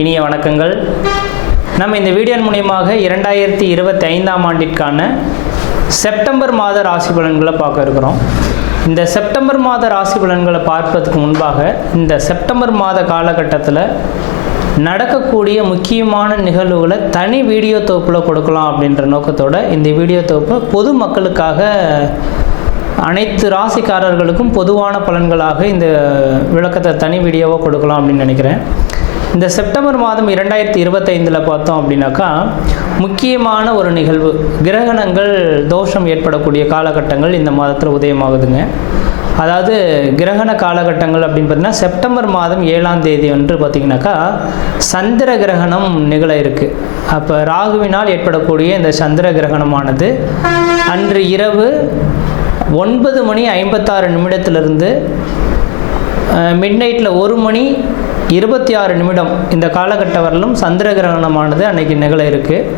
இனிய வணக்கங்கள். நம்ம இந்த வீடியோ மூலியமாக இரண்டாயிரத்தி இருபத்தி ஐந்தாம் ஆண்டிற்கான செப்டம்பர் மாத ராசி பலன்களை பார்க்க இருக்கிறோம். இந்த செப்டம்பர் மாத ராசி பலன்களை பார்ப்பதற்கு முன்பாக இந்த செப்டம்பர் மாத காலகட்டத்தில் நடக்கக்கூடிய முக்கியமான நிகழ்வுகளை தனி வீடியோ தொகுப்பில் கொடுக்கலாம் அப்படின்ற நோக்கத்தோடு இந்த வீடியோ தொகுப்பை பொது மக்களுக்காக அனைத்து ராசிக்காரர்களுக்கும் பொதுவான பலன்களாக இந்த விளக்கத்தை தனி வீடியோவாக கொடுக்கலாம் அப்படின்னு நினைக்கிறேன். இந்த செப்டம்பர் மாதம் இரண்டாயிரத்தி இருபத்தைந்தில் பார்த்தோம் அப்படின்னாக்கா முக்கியமான ஒரு நிகழ்வு. கிரகணங்கள் தோஷம் ஏற்படக்கூடிய காலகட்டங்கள் இந்த மாதத்தில் உதயமாகுதுங்க. அதாவது கிரகண காலகட்டங்கள் அப்படின்னு பார்த்தீங்கன்னா செப்டம்பர் மாதம் ஏழாம் தேதி வந்து பார்த்திங்கனாக்கா சந்திர கிரகணம் நிகழ இருக்குது அப்போ ராகுவினால் ஏற்படக்கூடிய இந்த சந்திர கிரகணமானது அன்று இரவு ஒன்பது மணி ஐம்பத்தாறு நிமிடத்திலிருந்து மிட் நைட்டில் ஒரு மணி இருபத்தி ஆறு நிமிடம் இந்த காலகட்ட வரலும் சந்திர கிரகணமானது அன்னைக்கு நிகழ இருக்குது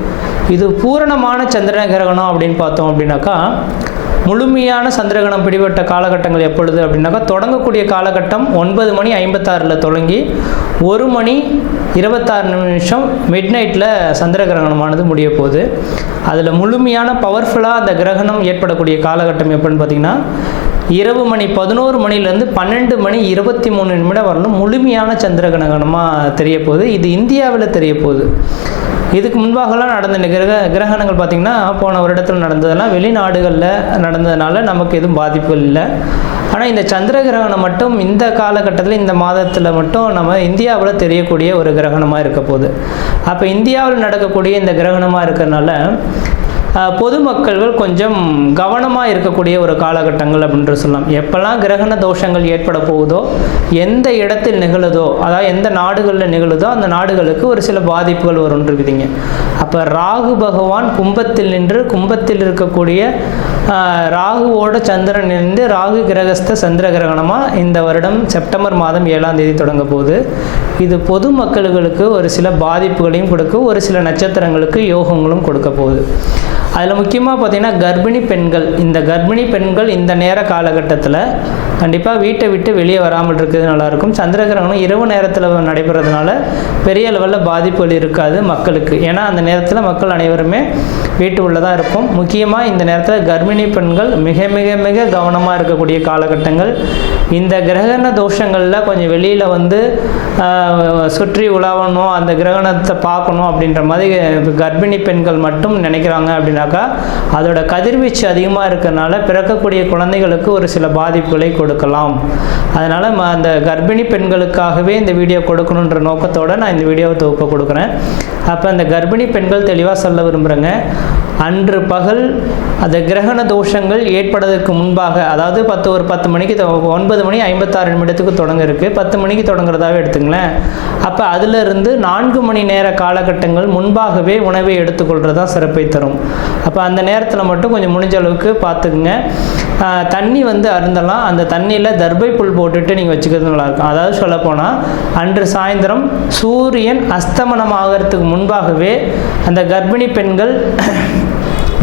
இது பூரணமான சந்திர கிரகணம் அப்படின்னு பார்த்தோம் அப்படின்னாக்கா முழுமையான சந்திரகணம் பிடிபட்ட காலகட்டங்கள் எப்பொழுது அப்படின்னாக்கா தொடங்கக்கூடிய காலகட்டம் ஒன்பது மணி ஐம்பத்தாறில் தொடங்கி ஒரு மணி இருபத்தாறு நிமிஷம் மிட் நைட்டில் சந்திர கிரகணமானது முடிய போகுது. அதில் முழுமையான பவர்ஃபுல்லாக அந்த கிரகணம் ஏற்படக்கூடிய காலகட்டம் எப்படின்னு பார்த்தீங்கன்னா இரவு மணி பதினோரு மணிலேருந்து பன்னெண்டு மணி இருபத்தி மூணு நிமிடம் வரலும் முழுமையான சந்திர கிரகணமாக தெரிய போகுது இது இந்தியாவில் தெரிய போகுது இதுக்கு முன்பாகலாம் நடந்த கிரக கிரகணங்கள் பார்த்திங்கன்னா போன வருடத்தில் நடந்ததெல்லாம் வெளிநாடுகளில் நடந்ததுனால நமக்கு எதுவும் பாதிப்பு இல்லை. ஆனால் இந்த சந்திர கிரகணம் மட்டும் இந்த காலகட்டத்தில் இந்த மாதத்தில் மட்டும் நம்ம இந்தியாவில் தெரியக்கூடிய ஒரு கிரகணமாக இருக்க போகுது. அப்போ இந்தியாவில் நடக்கக்கூடிய இந்த கிரகணமாக இருக்கிறனால பொதுமக்கள்கள் கொஞ்சம் கவனமாக இருக்கக்கூடிய ஒரு காலகட்டங்கள் அப்படின்ற சொல்லலாம். எப்போல்லாம் கிரகண தோஷங்கள் ஏற்பட போகுதோ எந்த இடத்தில் நிகழுதோ அதாவது எந்த நாடுகளில் நிகழுதோ அந்த நாடுகளுக்கு ஒரு சில பாதிப்புகள் வரும் இருக்குதுங்க. அப்போ ராகு பகவான் கும்பத்தில் நின்று கும்பத்தில் இருக்கக்கூடிய ராகுவோட சந்திரன் இருந்து ராகு கிரகஸ்த சந்திர கிரகணமாக இந்த வருடம் செப்டம்பர் மாதம் ஏழாம் தேதி தொடங்க போகுது. இது பொதுமக்களுக்கு ஒரு சில பாதிப்புகளையும் கொடுக்கும் ஒரு சில நட்சத்திரங்களுக்கு யோகங்களும் கொடுக்க போகுது. அதில் முக்கியமாக பார்த்திங்கன்னா கர்ப்பிணி பெண்கள். இந்த கர்ப்பிணி பெண்கள் இந்த நேர காலகட்டத்தில் கண்டிப்பாக வீட்டை விட்டு வெளியே வராமல் இருக்கிறது நல்லாயிருக்கும் சந்திர கிரகணம் இரவு நேரத்தில் நடைபெறதுனால பெரிய லெவலில் பாதிப்புகள் இருக்காது மக்களுக்கு. ஏன்னா அந்த நேரத்தில் மக்கள் அனைவருமே வீட்டு உள்ளதாக இருப்போம். முக்கியமாக இந்த நேரத்தில் கர்ப்பிணி பெண்கள் மிக மிக மிக கவனமாக இருக்கக்கூடிய காலகட்டங்கள். இந்த கிரகண தோஷங்களில் கொஞ்சம் வெளியில் வந்து சுற்றி உலாவணும் அந்த கிரகணத்தை பார்க்கணும் அப்படின்ற மாதிரி கர்ப்பிணி பெண்கள் மட்டும் நினைக்கிறாங்க அப்படின்னா அப்படின்னாக்கா அதோட கதிர்வீச்சு அதிகமாக இருக்கிறனால பிறக்கக்கூடிய குழந்தைகளுக்கு ஒரு சில பாதிப்புகளை கொடுக்கலாம். அதனால் அந்த கர்ப்பிணி பெண்களுக்காகவே இந்த வீடியோ கொடுக்கணுன்ற நோக்கத்தோடு நான் இந்த வீடியோவை தொகுப்பை கொடுக்குறேன். அப்போ அந்த கர்ப்பிணி பெண்கள் தெளிவாக சொல்ல விரும்புகிறேங்க அன்று பகல் அந்த கிரகண தோஷங்கள் ஏற்படுவதற்கு முன்பாக அதாவது பத்து ஒரு பத்து மணிக்கு ஒன்பது மணி ஐம்பத்தாறு நிமிடத்துக்கு தொடங்க இருக்குது பத்து மணிக்கு தொடங்குறதாவே எடுத்துங்களேன். அப்போ அதிலிருந்து நான்கு மணி நேர காலகட்டங்கள் முன்பாகவே உணவை எடுத்துக்கொள்கிறது தான் சிறப்பை தரும். அப்போ அந்த நேரத்தில் மட்டும் கொஞ்சம் முடிஞ்ச அளவுக்கு பார்த்துக்குங்க தண்ணி வந்து அருந்தலாம். அந்த தண்ணியில் தர்பை புல் போட்டுட்டு நீங்கள் வச்சுக்கிறது நல்லாயிருக்கும் அதாவது சொல்லப்போனால் அன்று சாயந்தரம் சூரியன் அஸ்தமனம் ஆகிறதுக்கு முன்பாகவே அந்த கர்ப்பிணி பெண்கள்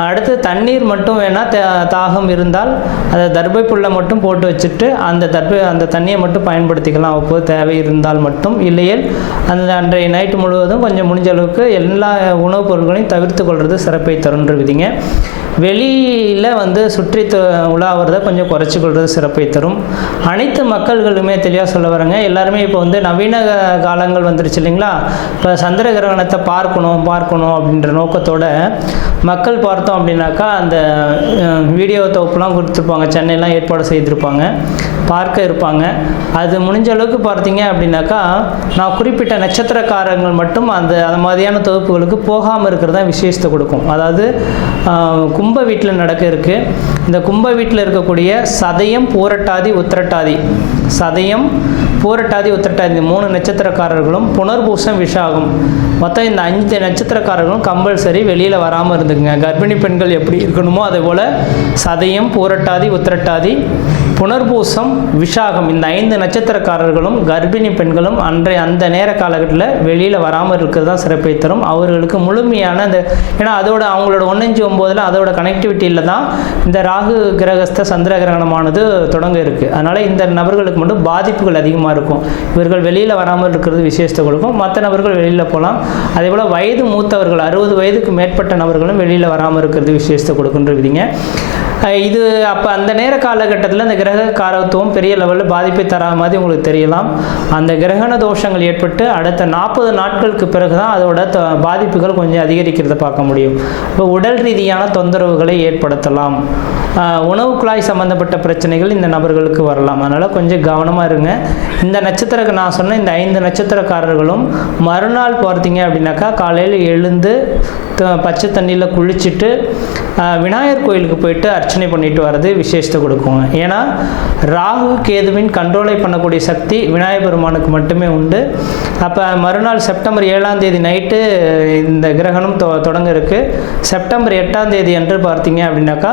அடுத்து தண்ணீர் மட்டும் வேணால் தாகம் இருந்தால் அதை தர்பை புல்லை மட்டும் போட்டு வச்சுட்டு அந்த தர்பை அந்த தண்ணியை மட்டும் பயன்படுத்திக்கலாம். அப்போது தேவை இருந்தால் மட்டும். இல்லையே அந்த அன்றைய நைட்டு முழுவதும் கொஞ்சம் முடிஞ்ச அளவுக்கு எல்லா உணவுப் பொருட்களையும் தவிர்த்து கொள்வது சிறப்பை தருன்ற விதிங்க. வெளியில் வந்து சுற்றி உலாவுறத கொஞ்சம் குறைச்சி கொள்வது சிறப்பை தரும். அனைத்து மக்கள்களுமே தெளிவாக சொல்ல வரேங்க. எல்லாருமே இப்போ வந்து நவீன காலங்கள் வந்துருச்சு இல்லைங்களா? இப்போ சந்திர கிரகணத்தை பார்க்கணும் பார்க்கணும் அப்படின்ற நோக்கத்தோட மக்கள் பார்த்தோம் அப்படின்னாக்கா அந்த வீடியோ தொகுப்புலாம் கொடுத்துருப்பாங்க. சென்னையெலாம் ஏற்பாடு செய்திருப்பாங்க. பார்க்க இருப்பாங்க. அது முடிஞ்ச அளவுக்கு பார்த்தீங்க அப்படின்னாக்கா நான் குறிப்பிட்ட நட்சத்திரக்காரங்கள் மட்டும் அந்த அந்த மாதிரியான தொகுப்புகளுக்கு போகாமல் இருக்கிறது தான் விசேஷத்தை கொடுக்கும். அதாவது கும்ப வீட்டில் நடக்க இருக்கு. இந்த கும்ப வீட்டில் இருக்கக்கூடிய சதயம் பூரட்டாதி உத்திரட்டாதி. சதயம் பூரட்டாதி உத்திரட்டாதி இந்த மூணு நட்சத்திரக்காரர்களும் புனர்பூசம் விஷாகம். மொத்தம் இந்த அஞ்சு நட்சத்திரக்காரர்களும் கம்பல்சரி வெளியில் வராமல் இருந்துக்குங்க. கர்ப்பிணி பெண்கள் எப்படி இருக்கணுமோ அதே போல் சதயம் பூரட்டாதி உத்திரட்டாதி புனர்பூசம் விஷாகம் இந்த ஐந்து நட்சத்திரக்காரர்களும் கர்ப்பிணி பெண்களும் அன்றைய அந்த நேர காலகட்டத்தில் வெளியில் வராமல் இருக்கிறது தான் சிறப்பை தரும். அவர்களுக்கு முழுமையான அந்த ஏன்னா அதோட அவங்களோட ஒன்னஞ்சு ஒம்போதில் அதோட கனெக்டிவிட்டியில் தான் இந்த ராகு கிரகஸ்த சந்திர கிரகணமானது தொடங்க இருக்குது அதனால் இந்த நபர்களுக்கு மட்டும் பாதிப்புகள் அதிகமாக இருக்கும். இவர்கள் வெளியில் வராமல் இருக்கிறது விசேஷத்தை கொடுக்கும். மற்ற நபர்கள் வெளியில் போகலாம் அதே போல் வயது மூத்தவர்கள் அறுபது வயதுக்கு மேற்பட்ட நபர்களும் வெளியில் வராமல் இருக்கிறது விசேஷத்தை கொடுக்குன்ற விதிங்க இது அப்போ அந்த நேர காலகட்டத்தில் இந்த கிரக காரத்துவம் பெரிய லெவலில் பாதிப்பை தராத மாதிரி உங்களுக்கு தெரியலாம். அந்த கிரகண தோஷங்கள் ஏற்பட்டு அடுத்த நாற்பது நாட்களுக்கு பிறகு தான் அதோட த- பாதிப்புகள் கொஞ்சம் அதிகரிக்கிறத பார்க்க முடியும். இப்போ உடல் ரீதியான தொந்தரவுகளை ஏற்படுத்தலாம். உணவு குழாய் சம்பந்தப்பட்ட பிரச்சனைகள் இந்த நபர்களுக்கு வரலாம். அதனால் கொஞ்சம் கவனமாக இருங்க. இந்த நட்சத்திரக்கு நான் சொன்ன இந்த ஐந்து நட்சத்திரக்காரர்களும் மறுநாள் பார்த்தீங்க அப்படின்னாக்கா காலையில் எழுந்து த- பச்சை தண்ணியில் குளிச்சுட்டு விநாயகர் கோயிலுக்கு போயிட்டு அர்ச்சனை பண்ணிட்டு வர்றது விசேஷத்தை கொடுக்குங்க. ஏன்னா ராகு கேதுவின் கண்ட்ரோலை பண்ணக்கூடிய சக்தி விநாயகர் பெருமானுக்கு மட்டுமே உண்டு. அப்போ மறுநாள் செப்டம்பர் ஏழாம் தேதி நைட்டு இந்த கிரகணம் தொ தொடங்க இருக்குது செப்டம்பர் எட்டாம் தேதி என்று பார்த்தீங்க அப்படின்னாக்கா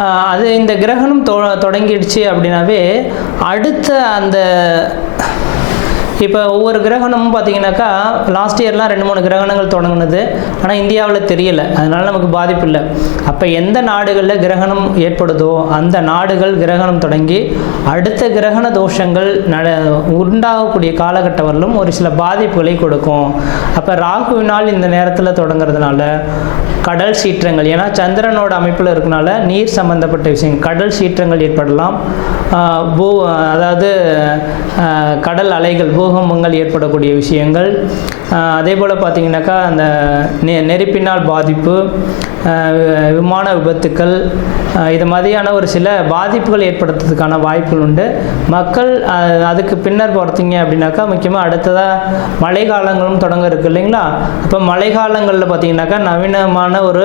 அது இந்த கிரகணம் தொ தொடங்கிடுச்சு அப்படின்னாவே அடுத்த அந்த இப்போ ஒவ்வொரு கிரகணமும் பார்த்தீங்கன்னாக்கா லாஸ்ட் இயர்லாம் ரெண்டு மூணு கிரகணங்கள் தொடங்குனது. ஆனால் இந்தியாவில் தெரியல. அதனால நமக்கு பாதிப்பு இல்லை. அப்போ எந்த நாடுகளில் கிரகணம் ஏற்படுதோ அந்த நாடுகள் கிரகணம் தொடங்கி அடுத்த கிரகண தோஷங்கள் நட உண்டாகக்கூடிய காலகட்டம் வரலும் ஒரு சில பாதிப்புகளை கொடுக்கும். அப்போ ராகுவினால் இந்த நேரத்தில் தொடங்குறதுனால கடல் சீற்றங்கள் ஏன்னா சந்திரனோட அமைப்பில் இருக்கனால நீர் சம்பந்தப்பட்ட விஷயம் கடல் சீற்றங்கள் ஏற்படலாம். பூ அதாவது கடல் அலைகள் பூ பூகம்பங்கள் ஏற்படக்கூடிய விஷயங்கள். அதே போல் பார்த்தீங்கன்னாக்கா அந்த நெ நெருப்பினால் பாதிப்பு விமான விபத்துக்கள் இது மாதிரியான ஒரு சில பாதிப்புகள் ஏற்படுத்துறதுக்கான வாய்ப்புகள் உண்டு. மக்கள் அதுக்கு பின்னர் பார்த்தீங்க அப்படின்னாக்கா முக்கியமாக அடுத்ததாக மழை காலங்களும் தொடங்க இருக்கு இல்லைங்களா? இப்போ மழை காலங்களில் பார்த்தீங்கன்னாக்கா நவீனமான ஒரு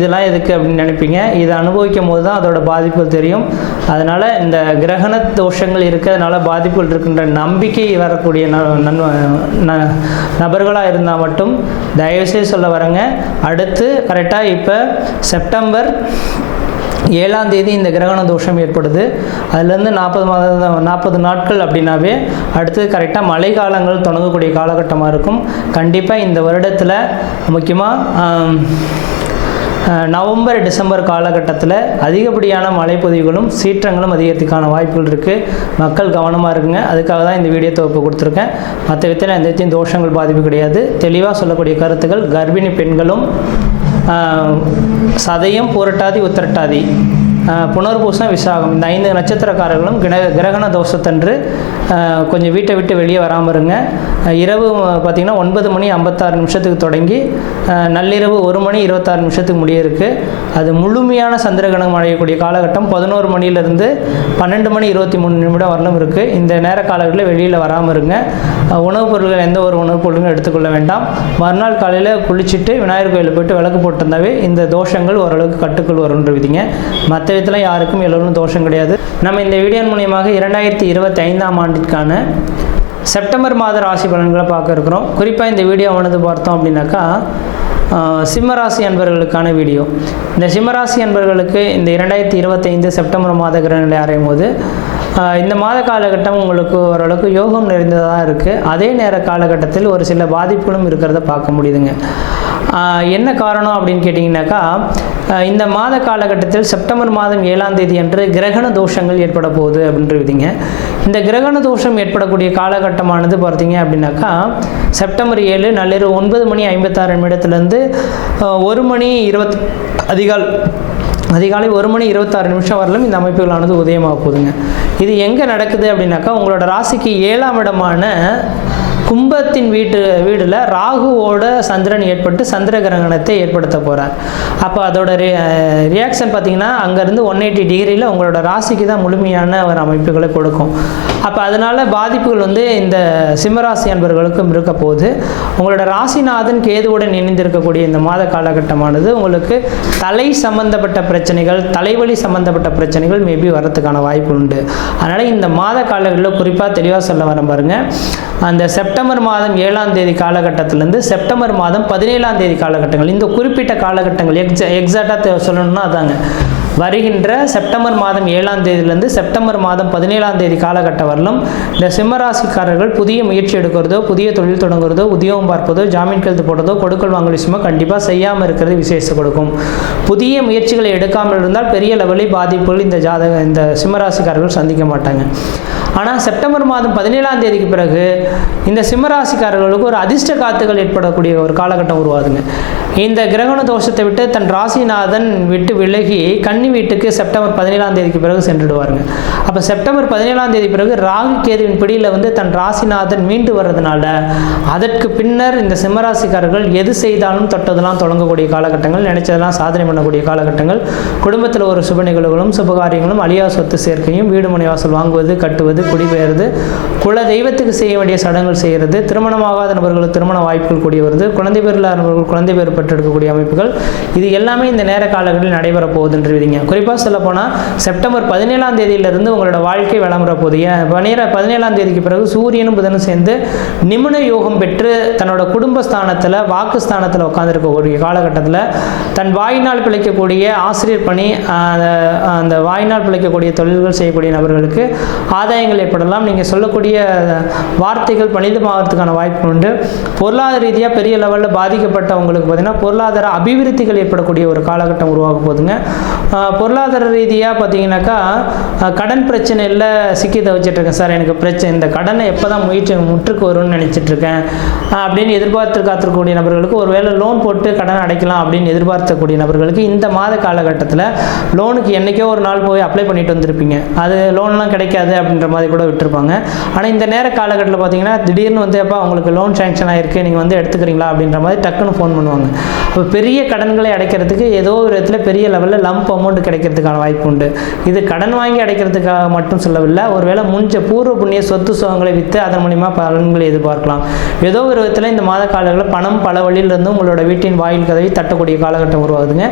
இதெல்லாம் எதுக்கு அப்படின்னு நினைப்பீங்க? இதை அனுபவிக்கும் போது தான் அதோட பாதிப்புகள் தெரியும். அதனால் இந்த கிரகண தோஷங்கள் இருக்கிறதுனால பாதிப்புகள் இருக்கின்ற நம்பிக்கை வரக்கூடிய ந ந நபர்களாக இருந்தால் மட்டும் தயவுசெய்து சொல்ல வரேங்க. அடுத்து கரெக்டாக இப்போ செப்டம்பர் ஏழாம் தேதி இந்த கிரகண தோஷம் ஏற்படுது. அதுலேருந்து நாற்பது மாத நாற்பது நாட்கள் அப்படின்னாவே அடுத்து கரெக்டாக மழை காலங்கள் தொடங்கக்கூடிய காலகட்டமாக இருக்கும். கண்டிப்பாக இந்த வருடத்தில் முக்கியமாக நவம்பர் டிசம்பர் காலகட்டத்தில் அதிகப்படியான மழைப்பொதிவுகளும் சீற்றங்களும் அதிகரித்துக்கான வாய்ப்புகள் இருக்குது மக்கள் கவனமாக இருக்குங்க. அதுக்காக தான் இந்த வீடியோ தொகுப்பு கொடுத்துருக்கேன். மற்ற விதத்தில் எந்த விதத்தையும் தோஷங்கள் பாதிப்பு கிடையாது. தெளிவாக சொல்லக்கூடிய கருத்துக்கள் கர்ப்பிணி பெண்களும் சதையும் சதயம் புரட்டாதி உத்திரட்டாதி. புனர்பூசம் விசாகம். இந்த ஐந்து நட்சத்திரக்காரர்களும் கிர கிரகண தோஷத்தன்று கொஞ்சம் வீட்டை விட்டு வெளியே வராமல் இருங்க. இரவு பார்த்திங்கன்னா ஒன்பது மணி ஐம்பத்தாறு நிமிஷத்துக்கு தொடங்கி நள்ளிரவு ஒரு மணி இருபத்தாறு நிமிஷத்துக்கு முடியிருக்கு அது முழுமையான சந்திரகிரகணம் அடையக்கூடிய காலகட்டம். பதினோரு மணியிலிருந்து பன்னெண்டு மணி இருபத்தி மூணு நிமிடம் வரலும் இருக்குது இந்த நேர காலகட்டத்தில் வெளியில் வராமல் இருங்க. உணவுப் பொருட்கள் எந்த ஒரு உணவுப் பொருளும் எடுத்துக்கொள்ள வேண்டாம். மறுநாள் காலையில் குளிச்சுட்டு விநாயகர் கோயிலில் போயிட்டு விளக்கு போட்டிருந்தாவே இந்த தோஷங்கள் ஓரளவுக்கு கட்டுக்குள் வரும்ன்ற விதிங்க மற்ற மற்ற விதத்தில் யாருக்கும் எல்லோரும் தோஷம் கிடையாது. நம்ம இந்த வீடியோ மூலியமாக இரண்டாயிரத்தி இருபத்தி ஐந்தாம் ஆண்டிற்கான செப்டம்பர் மாத ராசி பலன்களை பார்க்க இருக்கிறோம். குறிப்பாக இந்த வீடியோவானது பார்த்தோம் அப்படின்னாக்கா சிம்மராசி அன்பர்களுக்கான வீடியோ. இந்த சிம்மராசி அன்பர்களுக்கு இந்த இரண்டாயிரத்தி இருபத்தைந்து செப்டம்பர் மாத கிரகங்களை அறையும் போது இந்த மாத காலகட்டம் உங்களுக்கு ஓரளவுக்கு யோகம் நிறைந்ததாக இருக்குது அதே நேர காலகட்டத்தில் ஒரு சில பாதிப்புகளும் இருக்கிறத பார்க்க முடியுதுங்க. என்ன காரணம் அப்படின்னு கேட்டிங்கனாக்கா இந்த மாத காலகட்டத்தில் செப்டம்பர் மாதம் ஏழாம் தேதி அன்று கிரகண தோஷங்கள் ஏற்பட போகுது அப்படின்றவிதிங்க இந்த கிரகண தோஷம் ஏற்படக்கூடிய காலகட்டமானது பார்த்தீங்க அப்படின்னாக்கா செப்டம்பர் ஏழு நள்ளிரவு ஒன்பது மணி ஐம்பத்தாறு நிமிடத்துலேருந்து ஒரு மணி இருபத் அதிகால் அதிகாலை ஒரு மணி இருபத்தாறு நிமிஷம் வரலும் இந்த அமைப்புகளானது உதயமாக போகுதுங்க. இது எங்கே நடக்குது அப்படின்னாக்கா உங்களோட ராசிக்கு ஏழாம் இடமான கும்பத்தின் வீட்டு வீடில் ராகுவோட சந்திரன் ஏற்பட்டு சந்திர கிரகணத்தை ஏற்படுத்த போகிறார் அப்போ அதோட ரியாக்ஷன் பார்த்தீங்கன்னா அங்கேருந்து ஒன் எயிட்டி டிகிரியில் உங்களோட ராசிக்கு தான் முழுமையான ஒரு அமைப்புகளை கொடுக்கும். அப்போ அதனால் பாதிப்புகள் வந்து இந்த சிம்மராசி அன்பர்களுக்கும் இருக்க போகுது. உங்களோட ராசிநாதன் கேதுவுடன் இணைந்திருக்கக்கூடிய இந்த மாத காலகட்டமானது உங்களுக்கு தலை சம்பந்தப்பட்ட பிரச்சனைகள் தலைவலி சம்பந்தப்பட்ட பிரச்சனைகள் மேபி வர்றதுக்கான வாய்ப்பு உண்டு. அதனால் இந்த மாத காலங்களில் குறிப்பாக தெளிவாக சொல்ல வரேன் பாருங்கள் அந்த செப்டம்பர் செப்டம்பர் மாதம் ஏழாம் தேதி காலகட்டத்திலேருந்து செப்டம்பர் மாதம் பதினேழாம் தேதி காலகட்டங்கள். இந்த குறிப்பிட்ட காலகட்டங்கள் எக்ஸா எக்ஸாக்டாக சொல்லணும்னா அதாங்க. வருகின்ற செப்டம்பர் மாதம் ஏழாம் தேதியிலிருந்து செப்டம்பர் மாதம் பதினேழாம் தேதி காலகட்டம் வரலும் இந்த சிம்மராசிக்காரர்கள் புதிய முயற்சி எடுக்கிறதோ புதிய தொழில் தொடங்குறதோ உத்தியோகம் பார்ப்பதோ ஜாமீன் கழுத்து போடுறதோ கொடுக்கல் வாங்கல் விஷயமா கண்டிப்பாக செய்யாமல் இருக்கிறது விசேஷம் கொடுக்கும். புதிய முயற்சிகளை எடுக்காமல் இருந்தால் பெரிய லெவலில் பாதிப்புகள் இந்த ஜாதக இந்த சிம்மராசிக்காரர்கள் சந்திக்க மாட்டாங்க. ஆனால் செப்டம்பர் மாதம் பதினேழாம் தேதிக்கு பிறகு இந்த சிம்மராசிக்காரர்களுக்கு ஒரு அதிர்ஷ்ட காத்துகள் ஏற்படக்கூடிய ஒரு காலகட்டம் உருவாதுங்க இந்த கிரகண தோஷத்தை விட்டு தன் ராசிநாதன் விட்டு விலகி கன்னி வீட்டுக்கு செப்டம்பர் பதினேழாம் தேதிக்கு பிறகு சென்றுடுவாருங்க. அப்போ செப்டம்பர் பதினேழாம் தேதி பிறகு ராகு கேதுவின் பிடியில் வந்து தன் ராசிநாதன் மீண்டு வர்றதுனால அதற்கு பின்னர் இந்த சிம்மராசிக்காரர்கள் எது செய்தாலும் தொட்டதெல்லாம் தொடங்கக்கூடிய காலகட்டங்கள் நினைச்சதெல்லாம் சாதனை பண்ணக்கூடிய காலகட்டங்கள். குடும்பத்தில் ஒரு சுப நிகழ்வுகளும் சுபகாரியங்களும் அழியா சொத்து சேர்க்கையும் வீடு முனைவாசல் வாங்குவது கட்டுவது குடிபெயர்வது குல தெய்வத்துக்கு செய்ய வேண்டிய சடங்குகள் செய்கிறது திருமணமாகாத நபர்களுக்கு திருமண வாய்ப்புகள் கூடிய வருது குழந்தை பேர் இல்லாத நபர்கள் குழந்தை பேர் பெற்றெடுக்கக்கூடிய அமைப்புகள். இது எல்லாமே இந்த நேர காலங்களில் நடைபெற போகுதுன்றீங்க குறிப்பாக சொல்ல போனால் செப்டம்பர் பதினேழாம் தேதியிலிருந்து உங்களோட வாழ்க்கை விளம்பர போகுது. பனிர பதினேழாம் தேதிக்கு பிறகு சூரியனும் புதனும் சேர்ந்து நிமிட யோகம் பெற்று தன்னோட குடும்பஸ்தானத்தில் வாக்குஸ்தானத்தில் உட்காந்துருக்கக்கூடிய காலகட்டத்தில் தன் வாயினால் பிழைக்கக்கூடிய ஆசிரியர் பணி அந்த அந்த வாயினால் பிழைக்கக்கூடிய தொழில்கள் செய்யக்கூடிய நபர்களுக்கு ஆதாயங்கள் ஏற்படலாம் நீங்கள் சொல்லக்கூடிய வார்த்தைகள் பணிதமாகறதுக்கான வாய்ப்பு உண்டு. பொருளாதார ரீதியாக பெரிய லெவலில் பாதிக்கப்பட்டவங்களுக்கு பார்த்தீங்கன்னா பொருளாதார அபிவிருத்திகள் ஏற்படக்கூடிய ஒரு காலகட்டம் உருவாக போகுதுங்க. பொருளாதார ரீதியாக பார்த்தீங்கன்னாக்கா கடன் பிரச்சனையில் சிக்கி தவிச்சிட்ருக்கேன் சார். எனக்கு பிரச்சனை இந்த கடனை எப்போ தான் முயற்சி முற்றுக்கு வரும்னு நினச்சிட்ருக்கேன் அப்படின்னு எதிர்பார்த்து காத்திருக்கக்கூடிய நபர்களுக்கு ஒருவேளை லோன் போட்டு கடன் அடைக்கலாம் அப்படின்னு எதிர்பார்த்தக்கூடிய நபர்களுக்கு இந்த மாத காலகட்டத்தில் லோனுக்கு என்றைக்கோ ஒரு நாள் போய் அப்ளை பண்ணிட்டு வந்திருப்பீங்க. அது லோன்லாம் கிடைக்காது அப்படின்ற மாதிரி கூட விட்டுருப்பாங்க. ஆனால் இந்த நேர காலகட்டத்தில் பார்த்தீங்கன்னா திடீர்னு வந்து எப்போ உங்களுக்கு லோன் சேங்ஷன் ஆகிருக்கு நீங்கள் வந்து எடுத்துக்கிறீங்களா? அப்படின்ற மாதிரி டக்குன்னு ஃபோன் பண்ணுவாங்க. அப்போ பெரிய கடன்களை அடைக்கிறதுக்கு ஏதோ ஒரு இடத்துல பெரிய லெவலில் லம்ப் அமௌண்ட் கிடைக்கிறதுக்கான வாய்ப்பு உண்டு. இது கடன் வாங்கி அடைக்கிறதுக்காக மட்டும் சொல்லவில்லை ஒருவேளை முடிஞ்ச பூர்வ புண்ணிய சொத்து சுகங்களை விற்று அதன் மூலிமா பலன்களை எதிர்பார்க்கலாம். ஏதோ ஒரு விதத்தில் இந்த மாத காலங்களில் பணம் பல வழியிலிருந்து உங்களோட வீட்டின் வாயில் கதவை தட்டக்கூடிய காலகட்டம் உருவாகுதுங்க.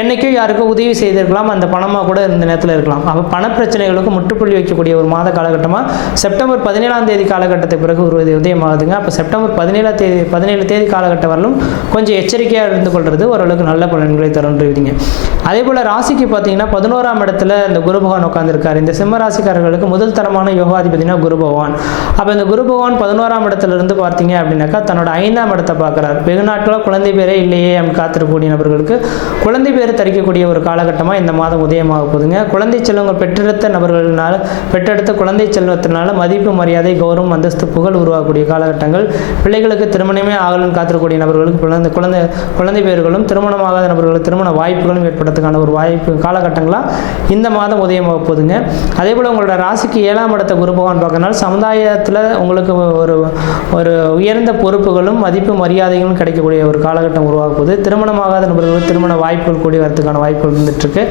என்றைக்கும் யாருக்கும் உதவி செய்திருக்கலாம் அந்த பணமாக கூட இந்த நேரத்தில் இருக்கலாம். அப்போ பண பிரச்சனைகளுக்கு முற்றுப்புள்ளி வைக்கக்கூடிய ஒரு மாத காலகட்டமாக செப்டம்பர் பதினேழாம் தேதி காலகட்டத்துக்கு பிறகு ஒரு உதயமாகுதுங்க. அப்போ செப்டம்பர் பதினேழாம் தேதி பதினேழு தேதி காலகட்டம் வரலும் கொஞ்சம் எச்சரிக்கை எச்சரிக்கையாக இருந்து கொள்வது ஓரளவுக்கு நல்ல பலன்களை தருன்றீங்க அதே போல் ராசிக்கு பார்த்தீங்கன்னா பதினோராம் இடத்துல இந்த குரு பகவான் உட்காந்துருக்காரு இந்த சிம்ம ராசிக்காரர்களுக்கு முதல் தரமான யோகாதிபதினா குரு பகவான். அப்போ இந்த குரு பகவான் பதினோராம் இடத்துல இருந்து பார்த்தீங்க அப்படின்னாக்கா தன்னோட ஐந்தாம் இடத்தை பார்க்குறாரு வெகு நாட்களாக குழந்தை பேரே இல்லையே அப்படின்னு காத்திருக்கக்கூடிய நபர்களுக்கு குழந்தை பேர் தரிக்கக்கூடிய ஒரு காலகட்டமாக இந்த மாதம் உதயமாக போகுதுங்க. குழந்தை செல்வங்கள் பெற்றெடுத்த நபர்களால் பெற்றெடுத்த குழந்தை செல்வத்தினால மதிப்பு மரியாதை கௌரவம் அந்தஸ்து புகழ் உருவாகக்கூடிய காலகட்டங்கள். பிள்ளைகளுக்கு திருமணமே ஆகலன்னு காத்திருக்கக்கூடிய நபர்களுக்கு குழந்தை குழந்தை குழந்தை பேர்களும் திருமணமாகாத நபர்களுக்கு திருமண வாய்ப்புகளும் ஏற்படுறதுக்கான ஒரு வாய்ப்பு காலகட்டங்களாக இந்த மாதம் உதயமாக போகுதுங்க. அதே போல் உங்களோட ராசிக்கு ஏழாம் இடத்த குரு பகவான் பார்க்கறனால சமுதாயத்தில் உங்களுக்கு ஒரு ஒரு உயர்ந்த பொறுப்புகளும் மதிப்பு மரியாதைகளும் கிடைக்கக்கூடிய ஒரு காலகட்டம் உருவாக போகுது. திருமணமாகாத நபர்களுக்கு திருமண வாய்ப்புகள் கூடி வரதுக்கான வாய்ப்புகள் இருந்துட்டுருக்கு.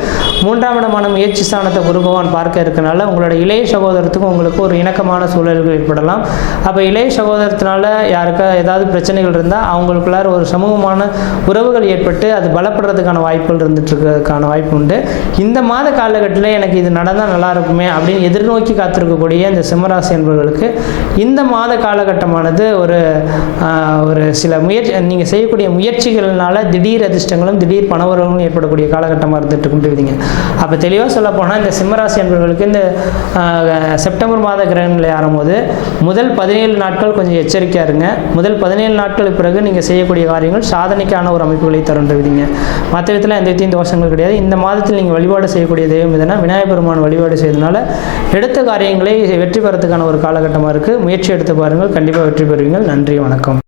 மூன்றாம் இடமான முயற்சி ஸ்தானத்தை குரு பகவான் பார்க்க இருக்கனால உங்களோட இளைய சகோதரத்துக்கும் உங்களுக்கு ஒரு இணக்கமான சூழல்கள் ஏற்படலாம். அப்போ இளைய சகோதரத்தினால யாருக்கா ஏதாவது பிரச்சனைகள் இருந்தால் அவங்களுக்குள்ளார ஒரு சமூகமான உறவுகள் ஏற்பட்டு அது பலப்படுறதுக்கான வாய்ப்புகள் இருந்துட்டுருக்கிறதுக்கான வாய்ப்பு உண்டு. இந்த மாத காலகட்டத்தில் எனக்கு இது நடந்தால் நல்லா இருக்குமே அப்படின்னு எதிர்நோக்கி காத்திருக்கக்கூடிய இந்த சிம்மராசி என்பவர்களுக்கு இந்த மாத காலகட்டமானது ஒரு ஒரு சில முயற்சி நீங்கள் செய்யக்கூடிய முயற்சிகள்னால திடீர் அதிர்ஷ்டங்களும் திடீர் பணவரங்களும் ஏற்படக்கூடிய காலகட்டமாக இருந்துட்டு கொண்டிருந்தீங்க அப்போ தெளிவாக சொல்ல போனால் இந்த சிம்மராசி என்பவர்களுக்கு இந்த செப்டம்பர் மாத கிரகங்களை ஆறும்போது முதல் பதினேழு நாட்கள் கொஞ்சம் எச்சரிக்கையாக இருங்க. முதல் பதினேழு நாட்களுக்கு பிறகு நீங்கள் செய்யக்கூடிய காரியங்கள் சாதனைக்கான ஒரு அமைப்புகளை தருன்றவிதிங்க மற்ற விதத்தில் எந்த விதத்தையும் தோஷங்கள் கிடையாது. இந்த மாதத்தில் நீங்கள் வழிபாடு செய்யக்கூடிய தெய்வம் எதுனா விநாயகர் பெருமான் வழிபாடு செய்தனால எடுத்த காரியங்களை வெற்றி பெறத்துக்கான ஒரு காலகட்டமாக இருக்குது முயற்சி எடுத்து பாருங்கள். கண்டிப்பாக வெற்றி பெறுவீங்கள். நன்றி வணக்கம்.